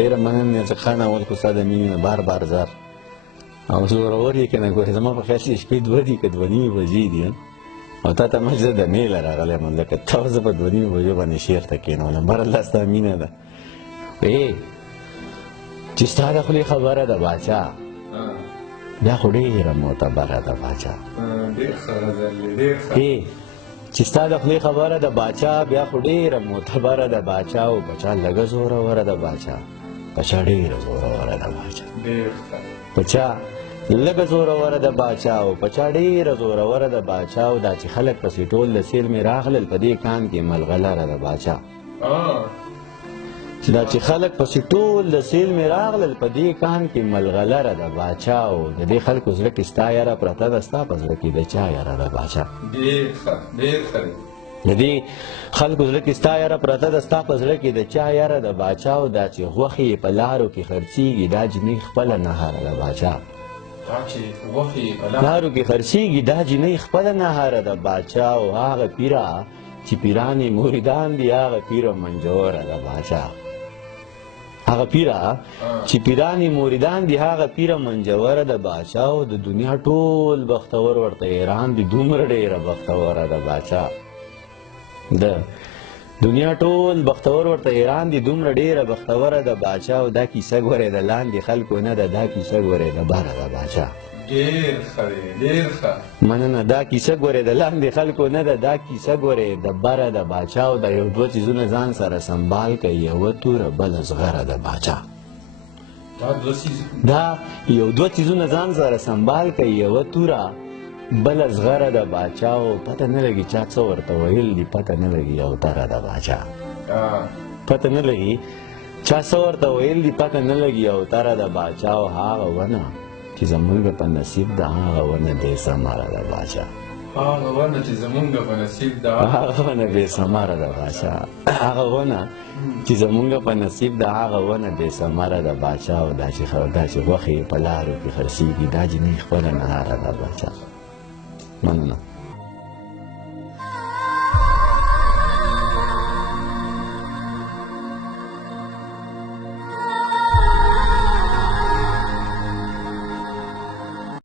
ډېره مننه چې خان اول خو ستا د مینې نه بار بار زار او زورور یې که نه ګورې زما په خیال چې شپې دوه دي که دوه نیمې بجې دي او تا ته مخکې زه د میله راغلی یم لکه تا زه په دوه نیمې بجو باندې شعر ته کښېنولم بر الله ستا مینه ده چې ستا د خولې خبره د باچا بیا خو ډېره معتبره ده باچا چې ستا د خولې خبره د باچا بیا خو ډېره معتبره ده باچا او بچا لږه زوروره ده باچا بچا ډېره زوروره ده باچا بچا لږه زوروره ده باچا او بچا ډېره زوروره ده باچا او دا چې خلک پسې ټول د سیل مې راغلل په دې کان کې ملغلره ده باچا چې دا چې خلک پسې ټول د سیل مې راغلل په دې کان کې ملغلره ده باچا او د دې خلکو زړه کې ستا یاره پرته ده ستا په زړه کې د چا یاره ده باچا د دې خلکو زړه کې ستا یاره پرته ده ستا په زړه کې د چا یاره ده باچا او دا چې غوښې یې په لارو کې خرڅېږي دا جنۍ خپله نهاره ده باچا لارو کې خرڅېږي دا جنۍ خپله نهاره ده باچا او هغه پیره چې پیران یې مریدان دي هغه پیره منجوره ده باچا هغه پیره چې پیران یې مریدان دي هغه پیره منجوره ده باچا او د دنیا ټول بختور ورته حیران دي دومره ډېره بختوره ده باچا د دنیا ټول بختور ورته حیران دي دومره ډېره بختوره ده باچا او دا کیسه ګورې د لاندې خلکو نه ده دا کیسه ګورې د بره ده باچا مننه دا کیسه ګورې د لاندې خلکو نه ده دا کیسه ګورې د بره ده باچا او دا یو دوه څیزونه ځان سره سنبال که یوه توره بله زغره ده باچا دا یو دوه څیزونه ځان سره سنبال که یوه توره بله زغره ده باچا او پته نه لګي چا څه ورته ویل دي پته نه لګي او تره ده باچا پته نه لګي چا څه ورته ویل دي پته نه لګي او تره ده باچا او هغه ونه چې زمونږ په نصیب ده هغه ونه بې ثمره ده باچا هغه ونه چې زمونږ په نصیب ده هغه ونه بې ثمره ده باچا هغه ونه چې زمونږ په نصیب ده هغه ونه بې ثمره ده باچا او دا چې غوښې په لارو کې خرڅېږي دا جنۍ خپله نهاره ده باچا مننه